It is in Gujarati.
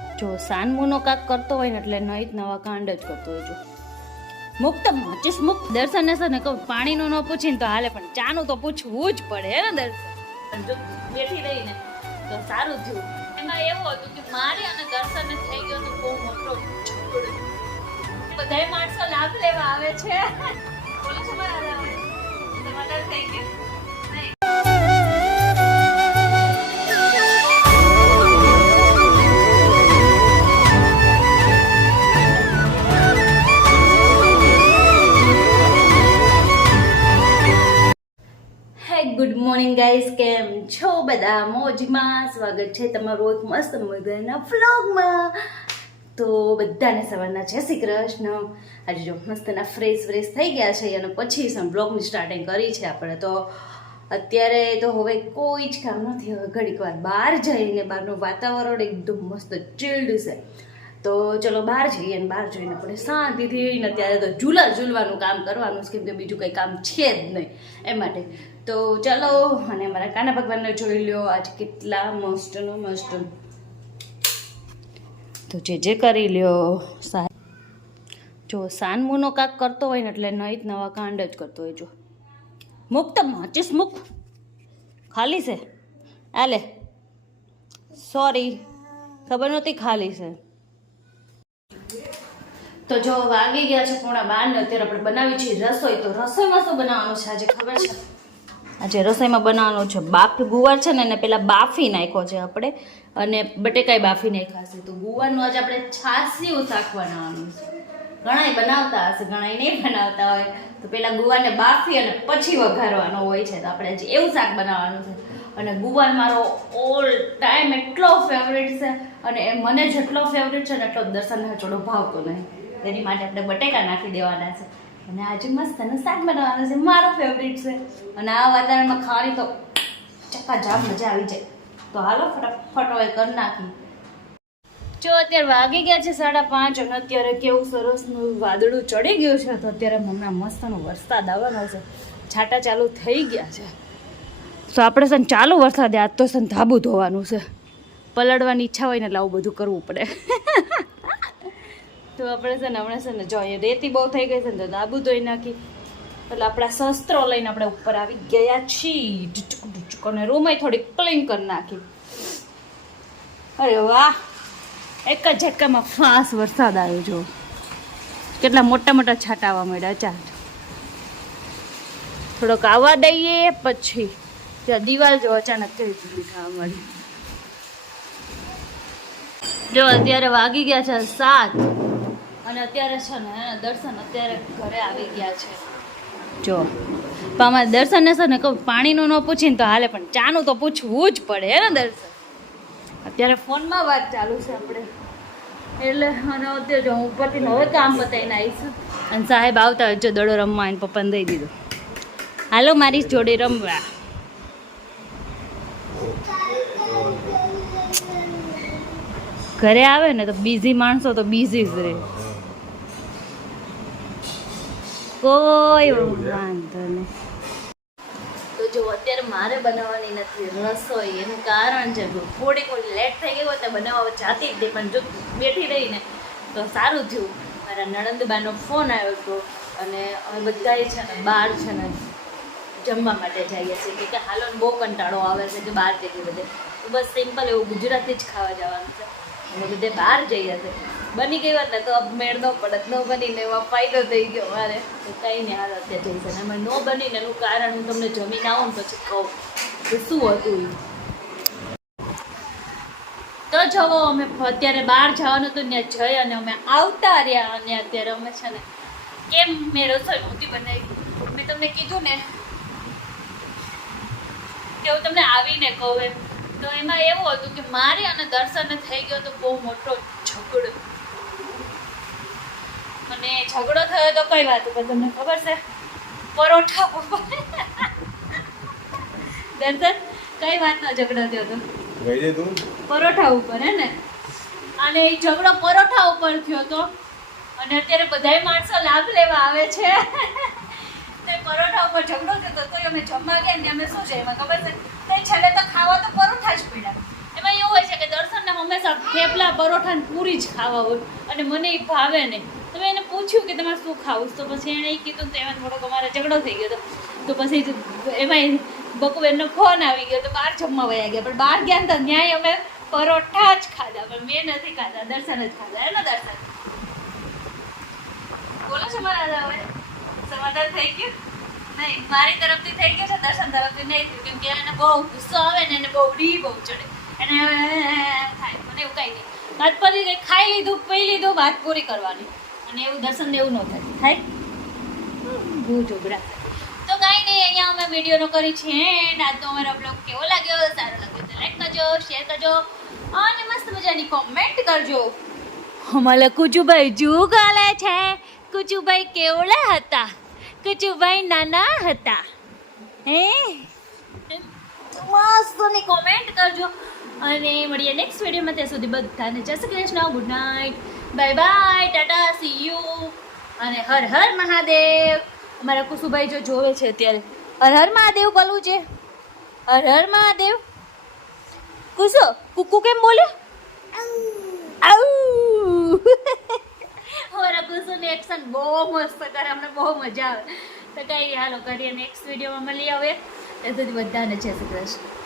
જો સાનમુનો કાક કરતો હોય ને એટલે નહીં નવા કાંડ જ કરતો હોય. જો મુક્ત માચીસ મુક્ત દર્શન છે ને કહું પાણીનું ન પૂછીને તો હાલે, પણ ચાનું તો પૂછવું જ પડે હે ને દર્શન. જો બેઠી રહી ને તો સારું થયું. એમાં એવું હતું કે મારે અને દર્શન થઈ ગયો તો બહુ મોટો ઝઘડો. બધા માણસો લાભ લેવા આવે છે. પોલીસ વાળા આવે તમારે થઈ ગયું. ગુડ મોર્નિંગ ગાઈઝ, કેમ છો બધા? મોજમાં સ્વાગત છે તમારું એક મસ્ત મજાના વ્લોગમાં. તો બધાને સવારના જય શ્રી કૃષ્ણ. આજે જો મસ્તના ફ્રેશ થઈ ગયા છે અને પછી વ્લોગની સ્ટાર્ટિંગ કરી છે આપણે. તો અત્યારે તો હવે કોઈ જ કામ નથી. હવે ઘડીક વાર બહાર જઈને બહારનું વાતાવરણ એકદમ મસ્ત ચિલ્ડ છે. તો ચલો બહાર જઈએ અને બહાર જઈને આપણે શાંતિથી અત્યારે તો ઝૂલવાનું કામ કરવાનું છે, કેમ કે બીજું કંઈ કામ છે જ નહીં એ માટે. તો ચલો અને અમારા કાના ભગવાનને જોઈ લ્યો આજે કેટલા મસ્ત. તો જે કરી લ્યો. જો સાનમુનો કાક કરતો હોય ને એટલે નહીં નવા કાંડ જ કરતો હોય. જો મુક્ત માચીસ મુક્ત ખાલી છે. આલે સોરી, ખબર નહોતી ખાલી છે. તો જો વાગી ગયા છે 12:15 ને અત્યારે આપણે બનાવી છીએ રસોઈ. તો રસોઈમાં શું બનાવવાનું છે આજે ખબર છે? આજે રસોઈમાં બનાવવાનું છે ગુવાર છે ને એને પહેલાં બાફી નાખ્યો છે આપણે, અને બટેકાઈ બાફી નાખ્યા છે. તો ગુવારનું આજે આપણે છાશિયું શાક બનાવવાનું છે. ઘણાય બનાવતા હશે, ઘણાય નહીં બનાવતા હોય. તો પહેલાં ગુવારને બાફી અને પછી વઘારવાનો હોય છે. તો આપણે આજે એવું શાક બનાવવાનું છે. અને ગુવાર મારો ઓલ ટાઈમ એટલો ફેવરેટ છે, અને મને જેટલો ફેવરેટ છે ને એટલો દર્શનને થોડો ભાવતો નહીં. એની માટે આપણે બટેકા નાખી દેવાના છે. અને આજે મસ્ત શાક બનાવવાનું છે, મારો ફેવરેટ છે. અને આ વાતાવરણમાં ખાવાની તો ચક્કાજામ મજા આવી જાય. તો હાલો ફટાફટ હવે કરી નાખી. જો અત્યારે વાગી ગયા છે 5:30 અને અત્યારે કેવું સરસનું વાદળું ચડી ગયું છે. તો અત્યારે હમણાં મસ્તનો વરસાદ આવવાનો છે. છાંટા ચાલુ થઈ ગયા છે. તો આપણે છે ને ચાલુ વરસાદે આજ તો છે ને ધાબુ ધોવાનું છે. પલળવાની ઈચ્છા હોય ને એટલે આવું બધું કરવું પડે. તો આપણે છે ને હમણાં છે ને જો રેતી બહુ થઈ ગઈ છે ને તો ધાબુ ધોઈ નાખી. એટલે આપણા શસ્ત્રો લઈને આપણે ઉપર આવી ગયા છીએ. અને રૂમ થોડી ક્લીન કરી નાખી. અરે વાહ, એક જ ઝટકામાં ફાસ વરસાદ આવ્યો. જો કેટલા મોટા છાંટા આવવા માંડ્યા. ચાલ થોડોક આવવા દઈએ પછી ત્યાં દિવાલ જો અચાનક કેવી રીતે થવા મળી. જો અત્યારે વાગી ગયા છે 7 અને અત્યારે છે ને દર્શન અત્યારે ઘરે આવી ગયા છે. જો પણ અમારે દર્શનને છે ને કહું પાણીનું ન પૂછીને તો હાલે, પણ ચાનું તો પૂછવું જ પડે હે ને દર્શન. અત્યારે ફોનમાં વાત ચાલુ છે આપણે એટલે. અને અત્યારે જો હું પતિને હવે કામ બતાવીને આવીશ. અને સાહેબ આવતા હોય જો દડો રમવા એને પપ્પાને દઈ દીધો. હાલો મારી જોડે રમવા. ઘરે આવે ને તો બિઝી માણસો તો બિઝી જ રહે, કોઈ વાંધો નહીં. તો જો અત્યારે મારે બનાવવાની નથી રસોઈ. એનું કારણ છે થોડીક લેટ થઈ ગઈ હોય તો બનાવવા જાતી જ, પણ જો બેઠી રહી ને તો સારું થયું. મારા નણંદબાનો ફોન આવ્યો હતો અને અમે બધા છે ને બહાર છે ને જમવા માટે જઈએ છીએ કે હાલો બહુ કંટાળો આવે છે કે બહાર જઈએ બધે. તો બસ સિમ્પલ એવું ગુજરાતી જ ખાવા જવાનું છે. અમે બધે બહાર જઈએ છીએ. બની ગઈ વાત ને તો મેળ ન પડત, ન બનીને એમાં ફાયદો થઈ ગયો મારે. તો કંઈ નહીં, હાલ અત્યારે જઈશ. અને અમે ન બનીને એનું કારણ હું તમને જમીને આવું ને પછી કહું કે શું હતું એ. તો જવો અમે અત્યારે બહાર જવાનું હતું ત્યાં જઈ અને અમે આવતા રહ્યા. અને અત્યારે અમે છે ને કેમ મેં રસોઈ નહોતી બનાવી. મેં તમને કીધું ને કે હું તમને આવીને કહું એમ. તો એમાં એવું હતું કે મારે અને દર્શનને થઈ ગયો તો બહુ મોટો ઝઘડો. અને ઝઘડો થયો તો કઈ વાત ઉપર તમને ખબર છે? પરોઠા ઉપર. દર્શન કઈ વાતનો ઝઘડો થયો હતો? પરોઠા ઉપર હે ને. અને એ ઝઘડો પરોઠા ઉપર થયો હતો. અને અત્યારે બધાય માણસો લાભ લેવા આવે છે. પરોઠા ઉપર ઝઘડો થયો તો અમે જમવા ગયા ને અમે શું છે એમાં ખબર છે? છેલ્લે તો ખાવા તો પરોઠા જ પડ્યા. એમાં એવું હોય છે કે દર્શનને હંમેશા થેપલા પરોઠા ને પૂરી જ ખાવા હોય અને મને એ ભાવે નહીં. તો મેં એને પૂછ્યું કે તમારે શું ખાવું, તો પછી એણે એ કીધું તો એમાં થોડોક અમારે ઝઘડો થઈ ગયો હતો. તો પછી એમાં બકુબેનનો ફોન આવી ગયો તો બહાર જમવા વયા ગયા. પણ બહાર ગયા તો ન્યાય અમે પરોઠા જ ખાધા, પણ મેં નથી ખાધા, દર્શન જ ખાધા. એનો દર્શન બોલો છો મારા હવે સમાધાન થઈ ગયું? નહીં, મારી તરફથી થઈ ગયું છે, દર્શન તરફથી નહીં થયું. કેમ કે એને બહુ ગુસ્સો આવે ને એને બહુ ચડે એને થાય. મને એવું કાંઈ નહીં, વાત પડી ગઈ, ખાઈ લીધું પી લીધું, વાત પૂરી કરવાની. અને એવું દર્શનને એવું ન થાય બહુ ઝઘડા. તો કાંઈ નહીં, અહીંયા અમે વિડીયોનો કરી છે એન્ડ આજનો અમારો બ્લોગ કેવો લાગ્યો, સારો લાગ્યો તો લાઈક કરજો, શેર કરજો અને મસ્ત મજાની કોમેન્ટ કરજો. અમારા કુચુભાઈ જુ ગાલે છે. કુચુભાઈ કેવડા હતા? કુચુભાઈ નાના હતા. હે મસ્તની કોમેન્ટ કરજો અને મળીએ નેક્સ્ટ વિડીયોમાં. ત્યાં સુધી બધાને જય Shri Krishna, good night, bye bye, Tata, C you અને હર હર મહાદેવ. અમારા કુસુભાઈ જો જોવે છે અત્યારે, હર હર મહાદેવ બોલવું છે, હર હર મહાદેવ. કુસુ કુકુ કેમ બોલ્યો? અમારા કુસુની એક્શન બહુ મસ્ત કરે, અમને બહુ મજા આવે. તો કઈ હાલો કરીએ નેક્સ્ટ વિડીયોમાં મળીએ. હવે ત્યાં સુધી બધાને જય શ્રી કૃષ્ણ.